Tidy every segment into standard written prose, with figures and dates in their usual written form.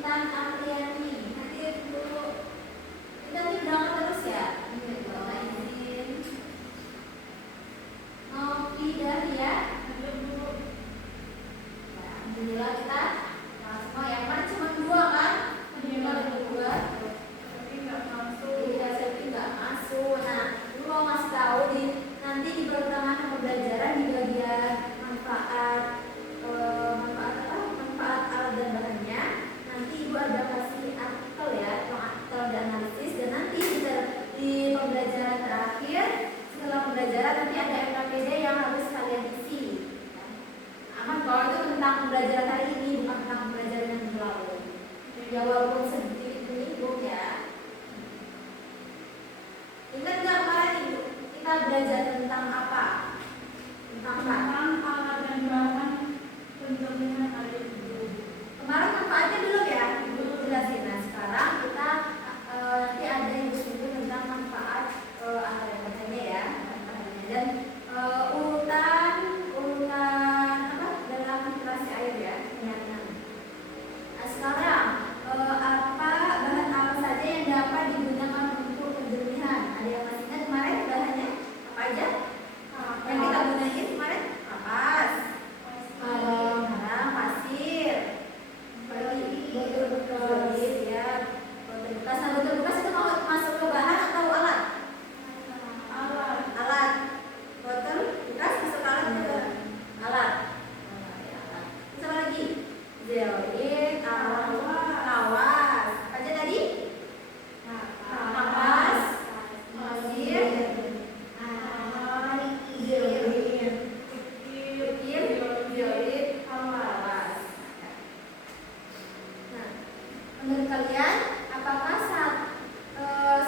Intan Apriani, hadir Bu. Kita nih berangkat terus ya. Izin. Novi Dahlia, hadir Bu. Ya, alhamdulillah kita semua yang mana cuma 2 kan? Minimal ada 2. Tapi nggak masuk. Iya, tapi nggak masuk. Nah, lu mau ngasih tahu nanti di pertengahan pembelajaran di bagian manfaat alat dan bahannya. Nanti Ibu ada kasih artikel ya, artikel dan analisis, dan nanti di pembelajaran terakhir setelah pembelajaran nanti ada MKPD yang harus kalian isi. Aman kalau itu tentang pembelajaran hari ini, bukan tentang pembelajaran yang lalu. Ya walaupun sedikit menyinggung ya. Ingat nggak kemarin Ibu kita belajar tentang apa? Tentang alat dan bahan pencerminan air dulu. Kemarin manfaatnya belum ya? Ibu jelasin. Nah sekarang kita nanti ada yang disebut tentang manfaat alat dan bahannya ya. Dan urutan apa dalam filtrasi air ya. Nah sekarang bahan apa saja yang dapat digunakan untuk penjernihan? Ada yang masih ingat kemarin bahannya apa aja? Yang kita gunain kemarin kapas, garam, pasir, botol bekas ya, botol bekas. Nah botol bekas itu mau masuk ke bahan atau alat? Alat. Botol bekas masuk alat juga. Alat. Terus apa lagi? Zeolite, kawas. Apa aja tadi? Kapas, pasir, zeolite, kawas. Nah, menurut kalian apakah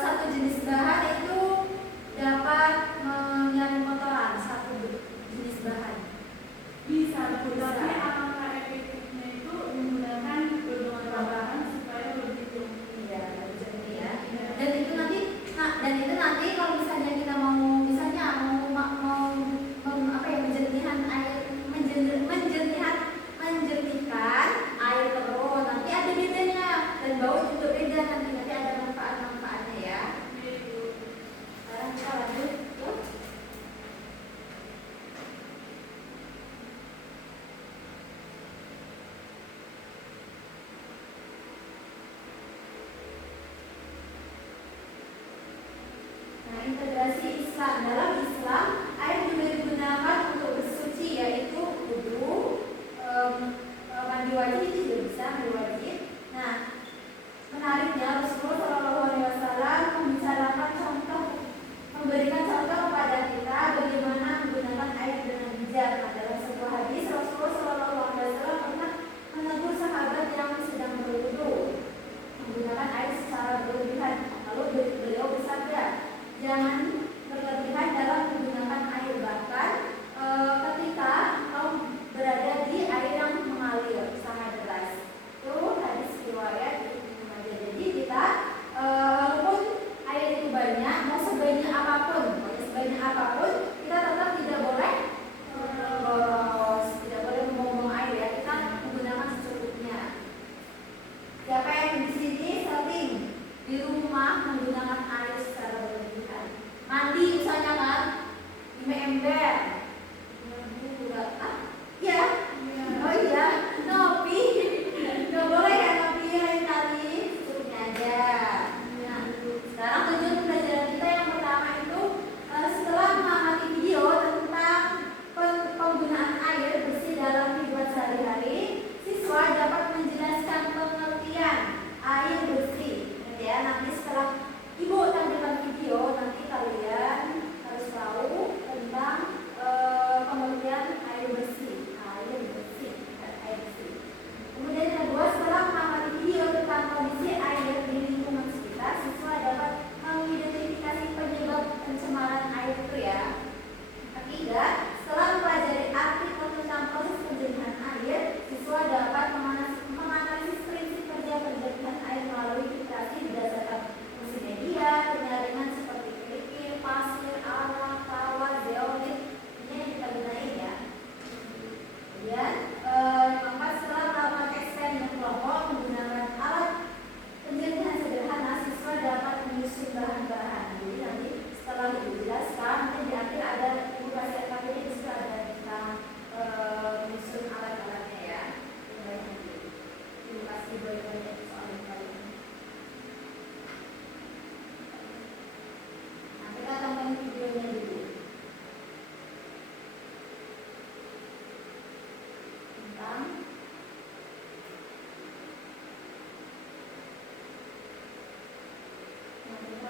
satu jenis bahan itu dapat menyaring kotoran? Satu jenis bahan bisa, tapi apakah efektifnya itu menggunakan beberapa bahan supaya lebih jernih ya, dan itu nanti kalau misalnya kita mau menjernihkan air terus nanti ada bedanya dan bau juga beda, nanti ada manfaatnya ya. Sekarang kita lanjut yuk. Nah, integrasi Islam. Dalam Islam, air juga digunakan untuk bersuci, yaitu wudu, mandi wajib itu juga bisa, mandi wajib. Nah, menariknya Rasulullah SAW memberikan contoh kepada kita bagaimana menggunakan air dengan bijak. Nah, dalam sebuah hadis Rasulullah SAW pernah menegur sahabat yang sedang berwudu menggunakan air secara berlebihan. Lalu beliau bersabda, jangan berlebihan dalam menggunakan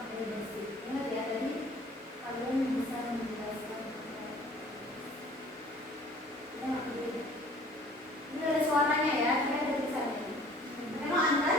pakai basic. Ingat ya tadi kalian bisa menjelaskan. Ini ada suaranya ya, saya ada tulisannya. Memang antar?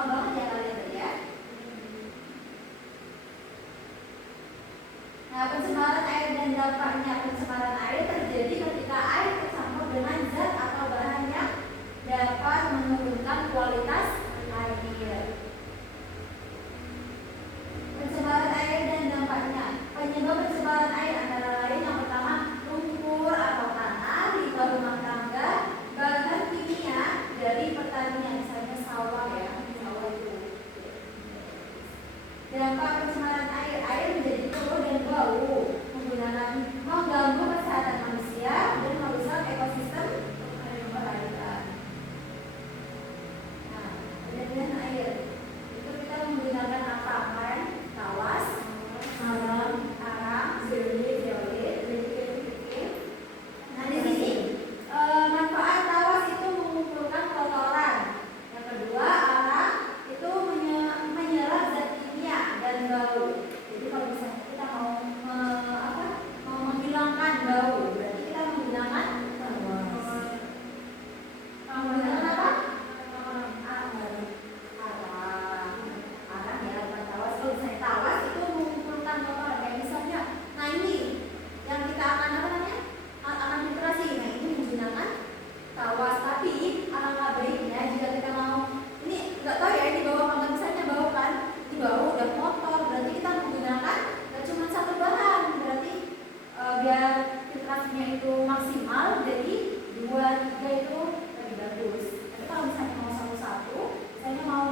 Sama banget ya kalian tadi ya. Nah, pencemaran air dan dampaknya. Pencemaran air terjadi ketika air tercampur dengan zat atau bahan yang dapat menurunkan kualitas air. Pencemaran air dan dampaknya. Penyebab pencemaran air antara lain yang pertama lumpur atau tanah, limbah rumah tangga, bahan kimia dari pertanian, misalnya sawah ya, sawah itu. Dampak pencemaran air, air menjadi keruh dan bau, mengganggu kesehatan manusia dan merusak ekosistem perairan. Nah, penyediaan air itu kita menggunakan apa? Kan? Tawas, arang, zeolit. Nah, di sini manfaat tawas itu mengumpulkan kotoran. Yang kedua, arang itu menyerap zat kimia dan bau. Jadi kalau misalnya kita mau menghilangkan bau, berarti kita menggunakan tawas. Menggunakan apa? Arang ya, bukan tawas. Kalau misalnya tawas itu mengumpulkan kotoran, kayak misalnya, nah ini yang kita akan apa namanya? Akan filtrasi. Nah, ini menggunakan tawas. Tapi alangkah baiknya jika kita mau, ini nggak tahu ya ini bau apa nggak, misalnya bau kan, ini bau udah kotor, berarti kita menggunakan nggak cuma satu bahan, berarti biar filtrasinya itu maksimal, jadi 2-3 itu lebih bagus. Tapi kalau misalnya mau satu-satu, misalnya mau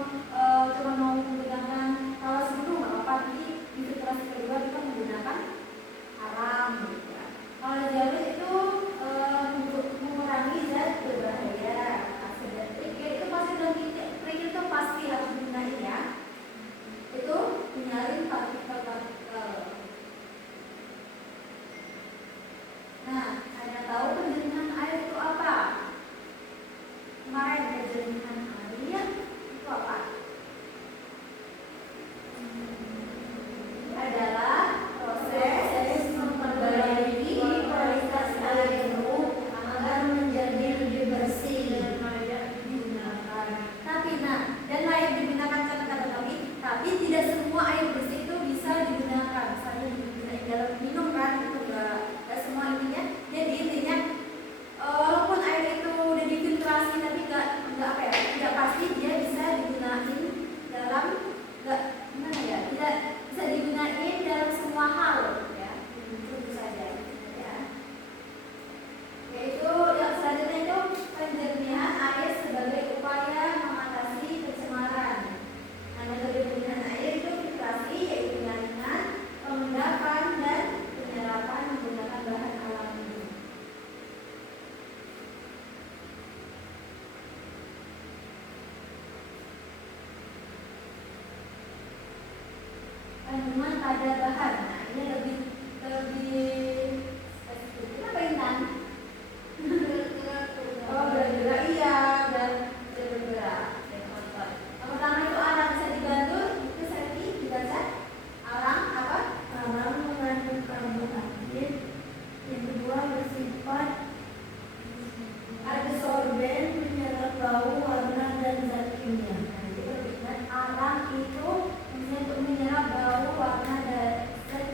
cuma mau menggunakan tawas dulu nggak apa-apa, nanti di filtrasi kedua kita menggunakan arang gitu ya. Kalau jalur itu untuk mengurangi zat berbahaya, asid dan trikit itu pasti dalam trikit itu pasti harus digunakan ya. Itu menyaring partikel-partikel. Nah, ada tahu penjernihan air itu apa? Kemarin penjernihan air itu apa? Adalah proses memperbaiki kualitas air agar menjadi lebih bersih dan layak digunakan. Dan layak digunakan tapi tidak semua air bersih itu bisa digunakan. Misalnya digunakan dalam minum kan, itu enggak semua intinya. Jadi intinya walaupun air itu udah difiltrasi tapi tidak pasti dia bisa digunakan dalam tidak bisa digunakan dalam semua hal ya. Tentu saja ya. Yaitu yang selanjutnya itu penjernihan air sebagai upaya mengatasi pencemaran. Nah, metode penjernihan air itu filtrasi, yaitu penyaringan, pengendapan dan penyerapan menggunakan bahan alami. Kandungan pada bahan. Nah, ini lebih spesifik. Kenapa Intan? Oh, bergerak iya, dan bergerak. Yang pertama itu arang, bisa dibantu. Itu saya dibaca. Arang apa? Arang mengandung karbon aktif. Yang kedua bersifat absorben, menyerap bau, warna dan zat kimia. Arang itu untuk menyerap bau, warna dan zat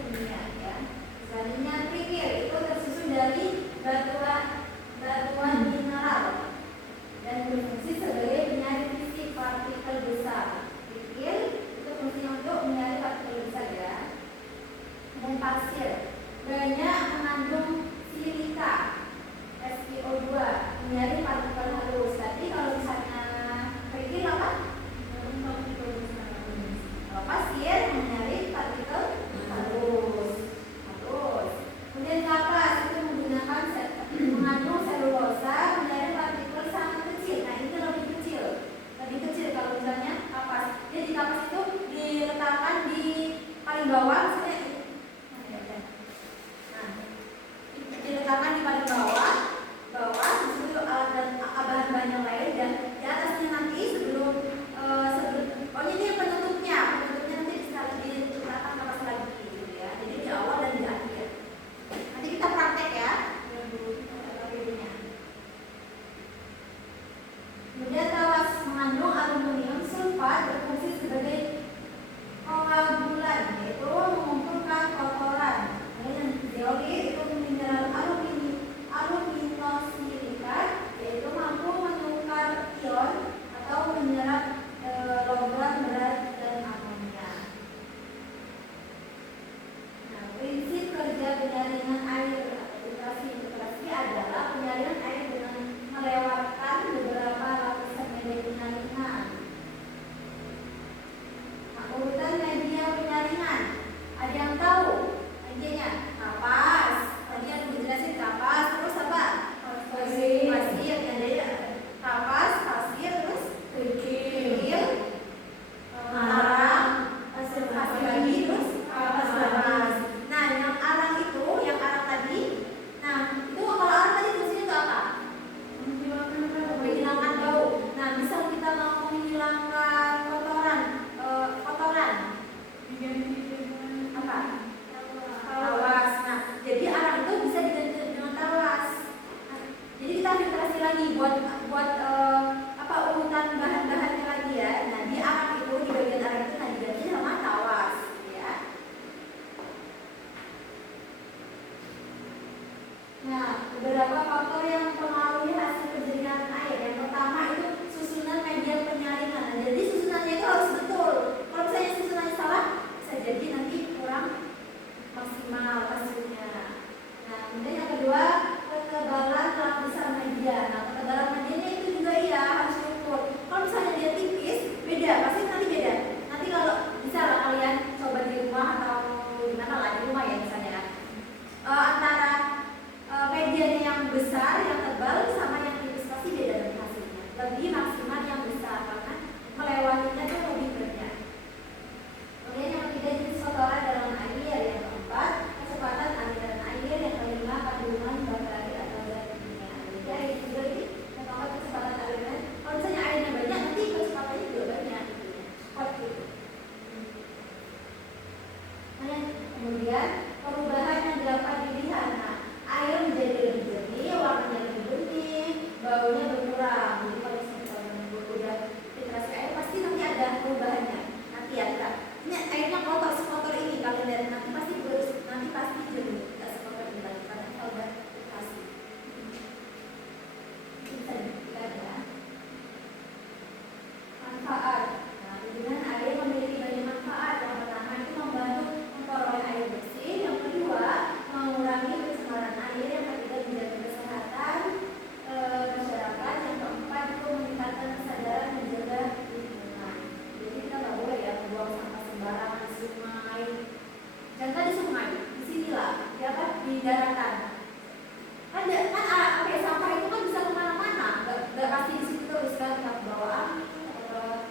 bisa tetap bawa angin atau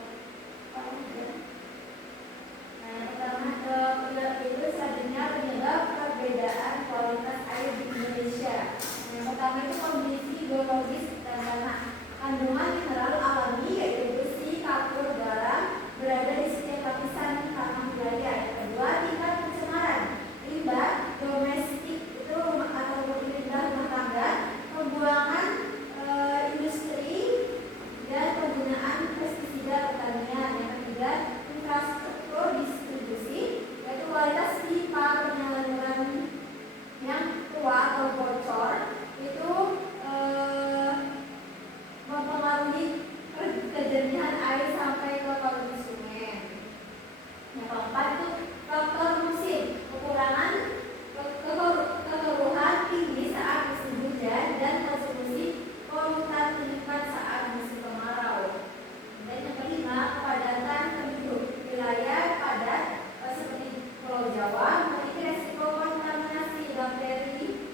apa aja. Nah, yang pertama itu sebenarnya penyebab perbedaan kualitas air di Indonesia. Yang pertama itu kondisi geologis dan tanah. Kandungan mineral alami yaitu besi, kapur, garam berada di setiap lapisan tanah wilayah. Yang kedua, tingkat pencemaran limbah domestik itu atau limbah rumah tangga, pembuangan industri dan penggunaan pestisida pertanian. Yang ketiga, infrastruktur distribusi yaitu kualitas pipa penyaluran yang tua atau bocor itu mempengaruhi kejernihan air sampai ke kondisi sungai. Yang keempat itu faktor musim, kekurangan kekeruhan tinggi saat musim hujan dan konsumsi polutan meningkat saat musim kemarau. Dan yang kelima, kepadatan penduduk. Wilayah padat seperti Pulau Jawa memiliki resiko kontaminasi bakteri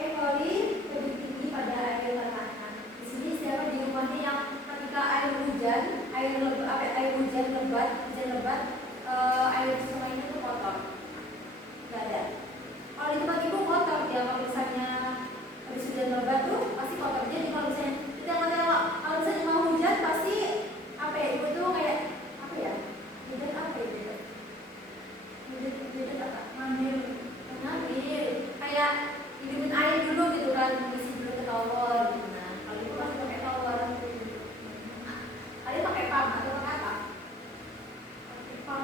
E. coli lebih tinggi pada air tanaman. Di sini siapa di rumahnya yang ketika air hujan lebat, air sungainya itu kotor? Nggak ada. Kalau di tempat ibu kotor dia, kalau misalnya habis hujan lebat tuh pasti kotor. Jadi kalau misalnya kita kalau misalnya mau hujan pasti apa ya, ibu tuh kayak apa ya? Hujan apa ya? Hujan apa? Ngambil. Kayak hidupin air dulu gitu kan, isi dulu ke tower. Nah, kalau ibu pasti pakai tower. Kalian pakai pump atau pakai apa? Pakai pump.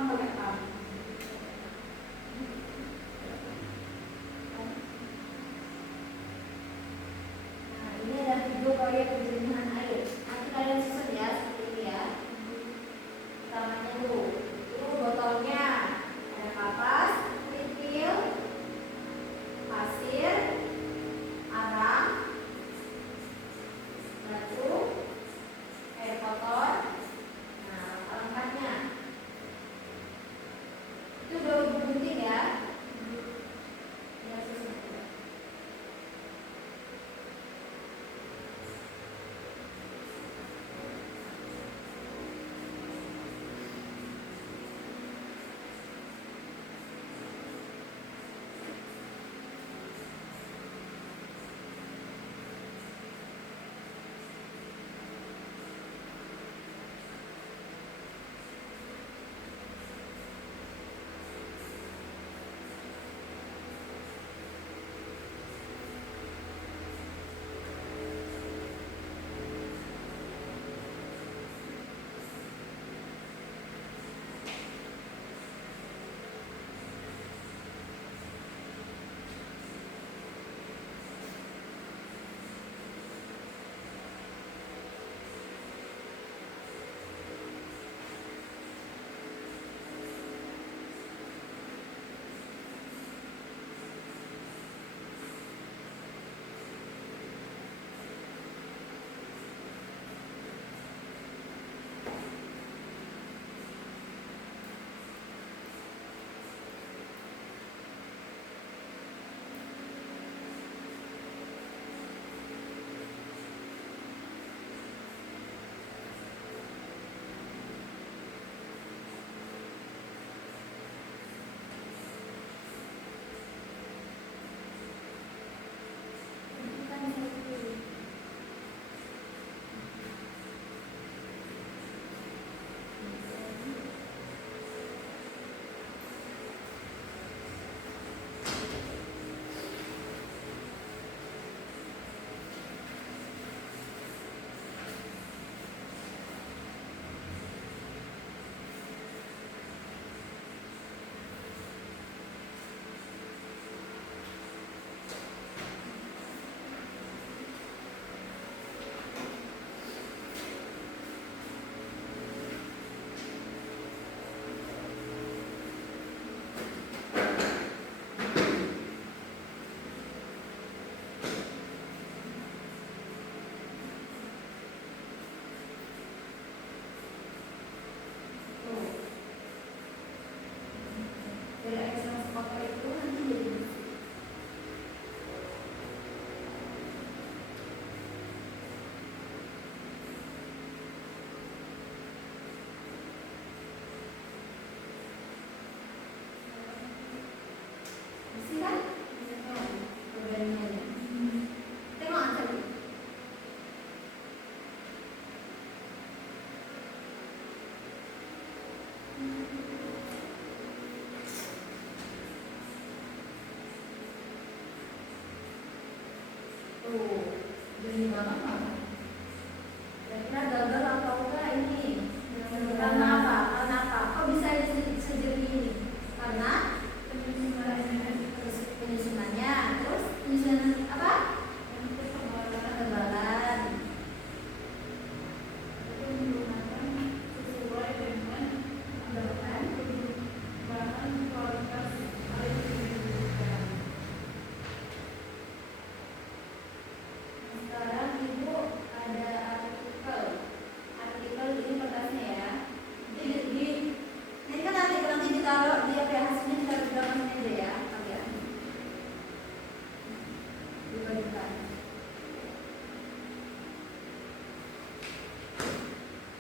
Gini banget kamu. Kira-kira gagal atau enggak ini? Karena apa? Karena apa? Kok bisa sejernih ini? Karena penyusunannya, terus penyusunan apa? Ketebalan. sesuai dengan bahan kualitas air yang dibutuhkan. Sekarang ibu ada artikel ini kertasnya ya. Ini kan artikel nanti ditaruh di hasilnya ditaruh di belakang meja ya kalian. Dibagikan.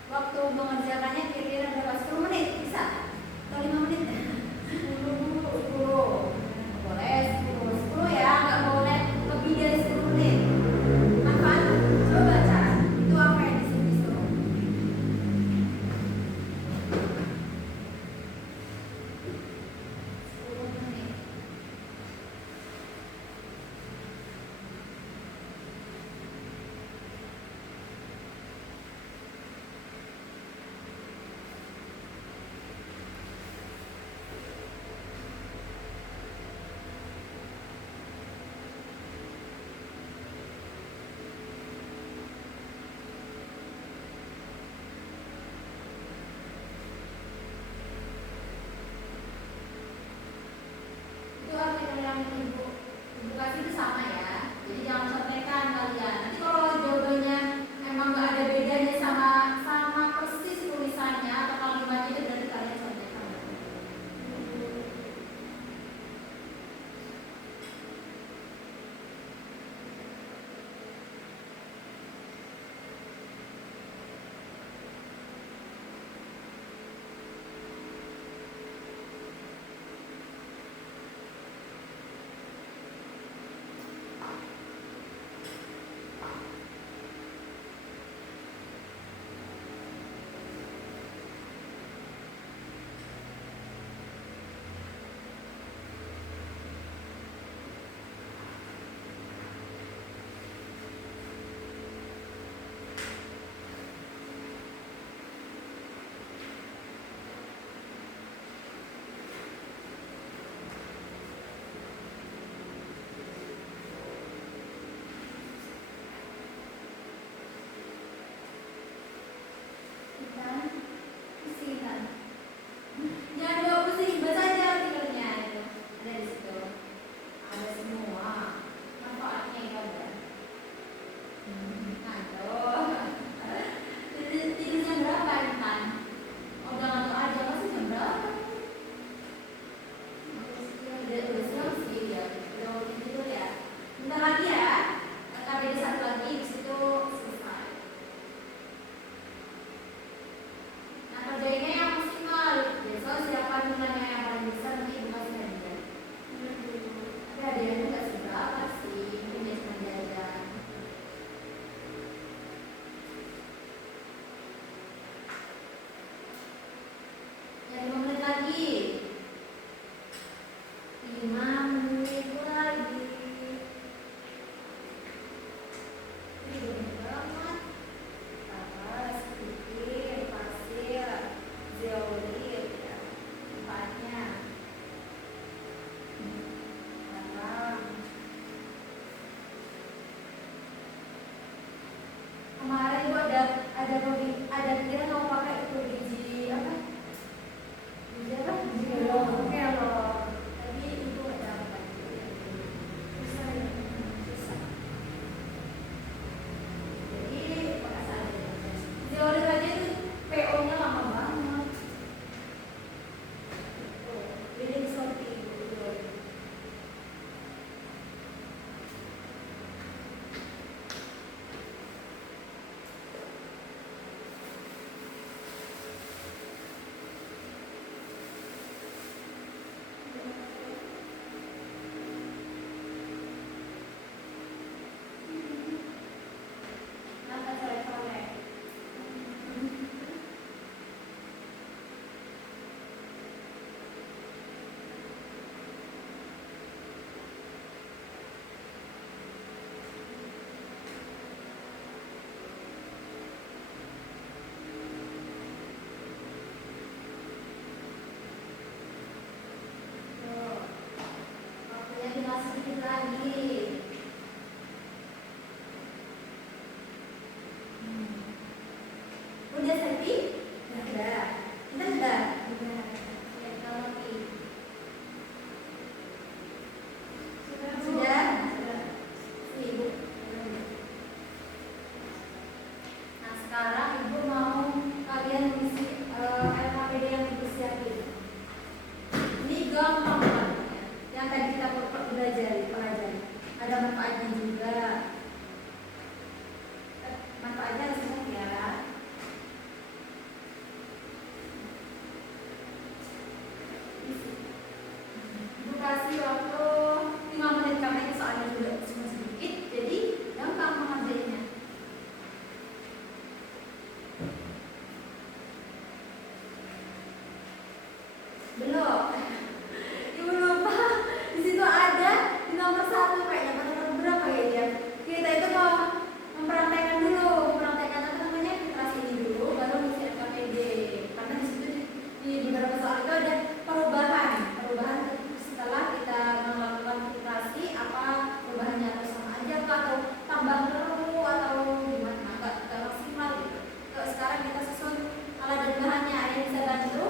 Waktu mengerjakannya kira-kira berapa? 10 menit bisa? Atau 5 menit? 10. Boleh 10 ya, nggak boleh lebih dari 10 menit. Manfaat, coba baca. Itu apa yang disuruh? 10 menit. Itu artikel yang ibu kasih itu sama ya. Jadi jangan contekan kalian. Nanti kalau jawabannya emang nggak ada bedanya sama persis tulisannya atau kalimatnya itu berarti kalian contekan. Dan isikan. Jangan dibawa pusing, baca aja artikelnya itu. Ada di situ. Ada semua. Manfaatnya itu ada. Aduh. Tidur jam berapa Intan? Udah ngantuk aja masih jam berapa? Udah siap sih ya. Udah mau tidur ya. Bentar lagi ya. Akan ada satu lagi di situ selesai. Nah, kerjainnya yang maksimal. Besok siapa nilainya yang paling besar nanti ibu kasih hadiah. Tapi hadiahnya nggak seberapa sih, mungkin dia cuma jajan. Ya 5 menit lagi. 5 menit lagi. Ini banget. Apa sedikit pasir. Udah Seti? Udah. Kita sudah. Ya, kalau lagi. Sudah? Ibu. Nah sekarang ibu mau kalian mengisi LKPD yang ibu siapin. Ini gampang banget ya. Yang tadi kita pelajari. Ada manfaatnya juga. Manfaatnya harus semua ya. Ibu kasih waktu 5 menit karena itu soalnya juga cuma sedikit, jadi gampang mengerjainnya. Belum. Ibu lupa. Di situ ada di nomor 1 kayaknya, nomor berapa ya dia? Kita itu mau mempraktekkan dulu, mempraktekkan apa namanya literasi ini dulu, baru mengisi LKPD. Karena di situ di beberapa soal itu ada perubahan setelah kita melakukan literasi, apa perubahannya, atau sama aja atau tambah perlu atau gimana, nggak maksimal gitu. Kalau sekarang kita susun alat dan bahannya, ada yang bisa bantu?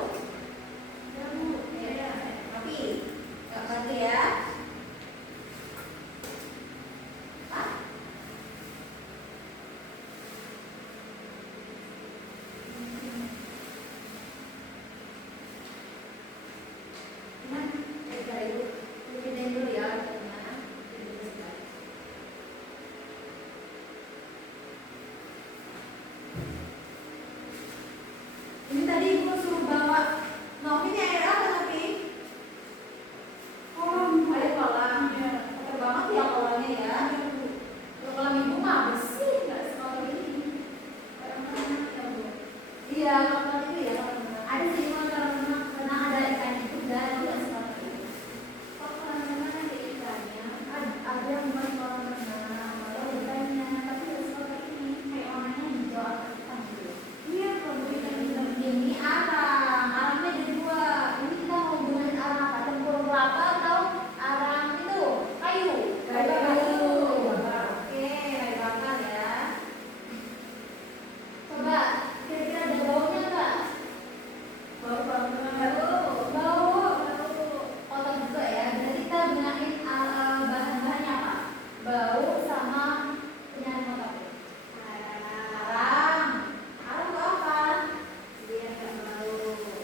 Ya, tapi nggak bantu ya. Hah? Ini tadi ibu suruh bawa ini air apa tapi? Air kolam. Kotor banget ya kolamnya ya. Kalau kolam ibu mah bersih, nggak sekolah ini. Iya, kolam itu ya. Ada sih karena ada ikan itu dan nggak sekolah ini. Kok kolam renang ada ikannya? Ada yang buat kolam renang, ada ikannya, tapi nggak sekolah ini. Kayak warnanya hijau atau hitam gitu. Iya, kalau ikan hitam ini arangnya ada 2. Ini kita mau gunain arang apa? Tempur kelapa atau arang itu kayu? Kayu. Oke, kayu bakar ya. Coba, kira-kira ada baunya nggak? Bau. Kotor juga ya. Berarti kita gunain bahan-bahannya apa? Bau sama penyaring kotor. Arang. Arang itu apa? Biar nggak bau.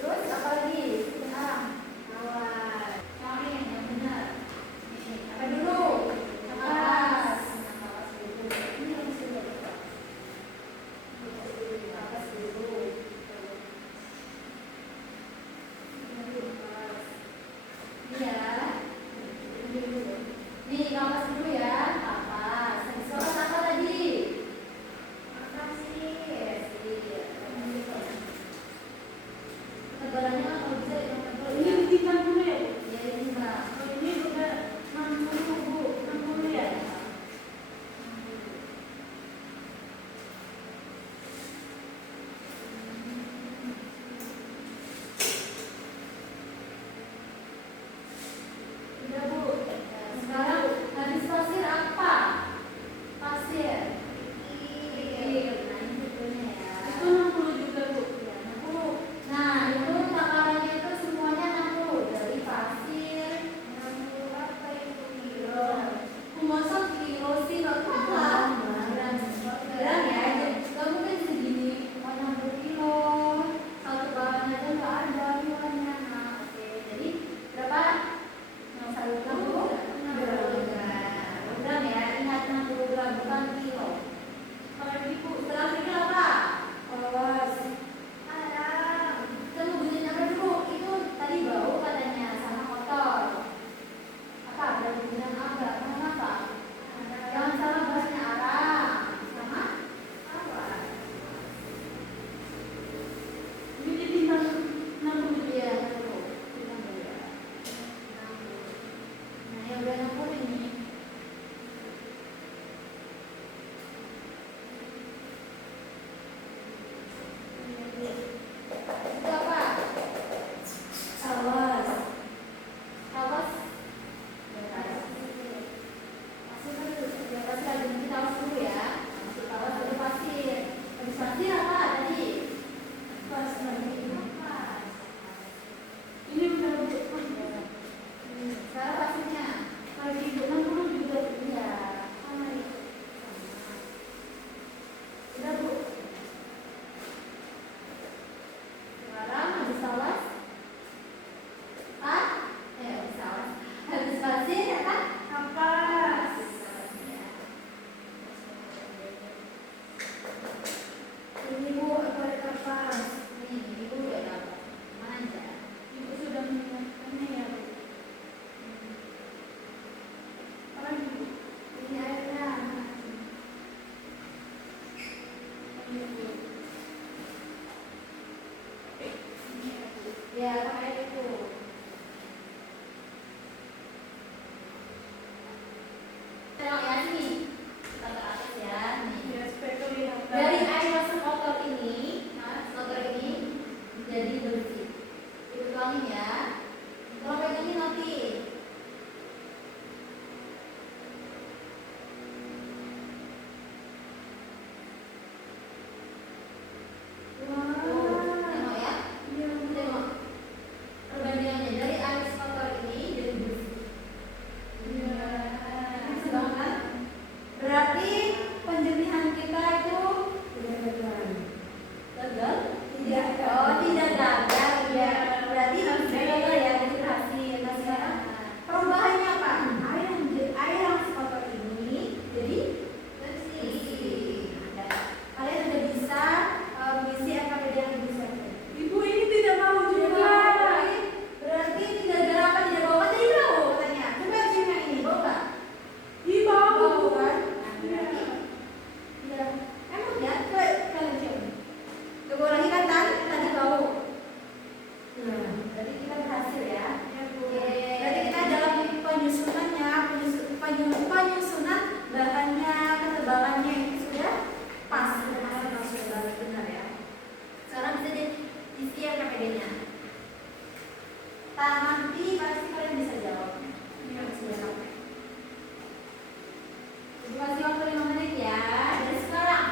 Terus apa lagi? Arang. Saring yang benar. Ini apa dulu? Kapas. Ini yang sudah kapas dulu. Iya. Nih kapas dulu ya. Kapas. Habis kapas apa tadi? Tebalannya kalau bisa yang tebal ya. Ini ditimbang dulu ya? Iya, ditimbang. Kalau ini udah 60 Bu, 60 ya? Udah Bu. Sekarang habis pasir apa? Pasir. Nah, ini betulnya ya. Itu 60 juga Bu. Ya, 60. Nah, itu takaran Ya, kayak itu. Tengok ya sini. Kita ke atas ya. Nih. Dari air basah kotor ini, jadi bersih. Kita tuangin ya. Kalau pegangin nanti. Tengok ya. Tengok. Perbandingannya dari air kotor ini jadi bersih. Bersih banget kan? Berarti penjernihan kita itu gagal? Tidak. Oh, tidak gagal. Ya. Berarti harus gagal ya, jadi berhasil. Nah, sekarang perubahannya apa? Air yang kotor ini jadi bersih. Ada. Kalian udah bisa mengisi apd yang bisa. Ibu ini tidak mau juga. Berarti tidak gara apa tidak bawa tadi bau katanya. Coba cium yang ini, bau nggak? Di bawah. Bau kan? Berarti ya. Emang ya, coba kalian cium. Coba lagi kan tadi bau. Nah, berarti kita berhasil ya. Berarti kita dalam penyusunannya, penyusunan bahannya, ketebalannya itu sudah pas, sudah benar ya. Sekarang bisa diisi KPD-nya. Nanti pasti kalian bisa jawab. Sudah sampai. Kasih waktu 5 menit ya. Dari sekarang.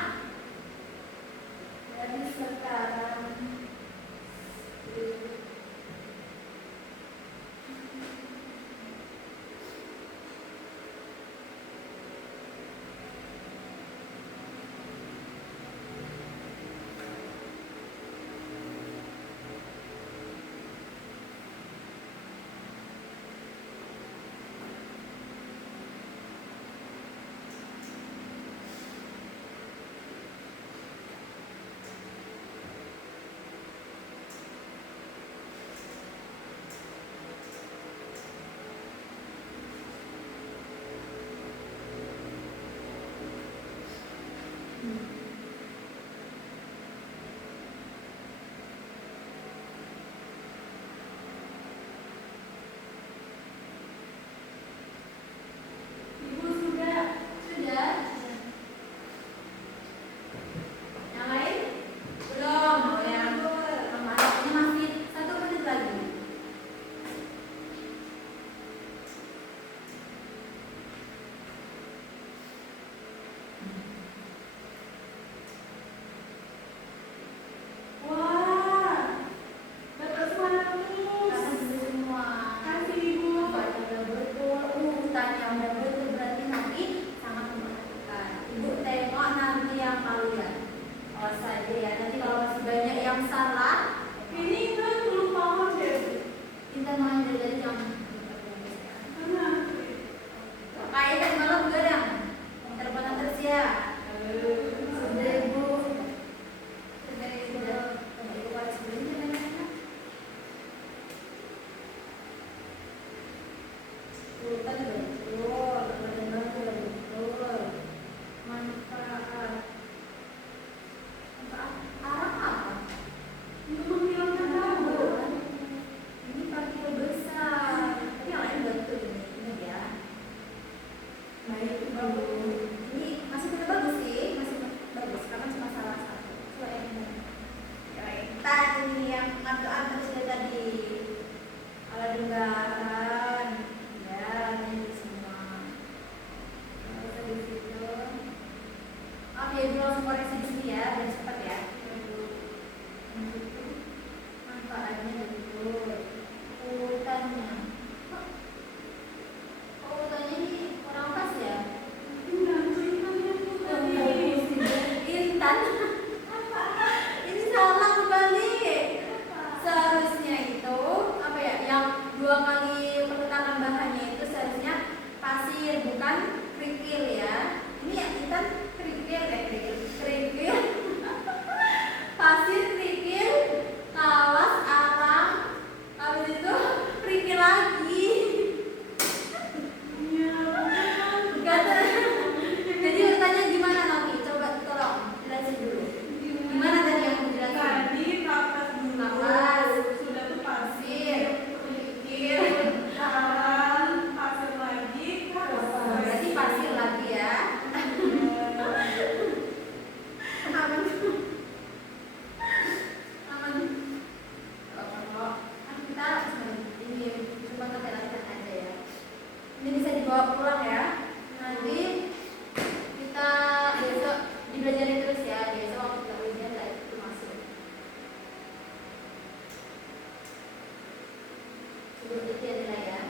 Itu ya nilai ya.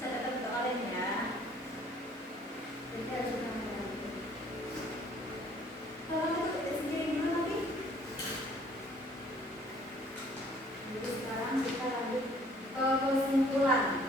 Catatan untuk kalian ya. Jadi harus menang. Kalau kamu SD gimana nanti? Jadi sekarang kita lanjut ke kesimpulan.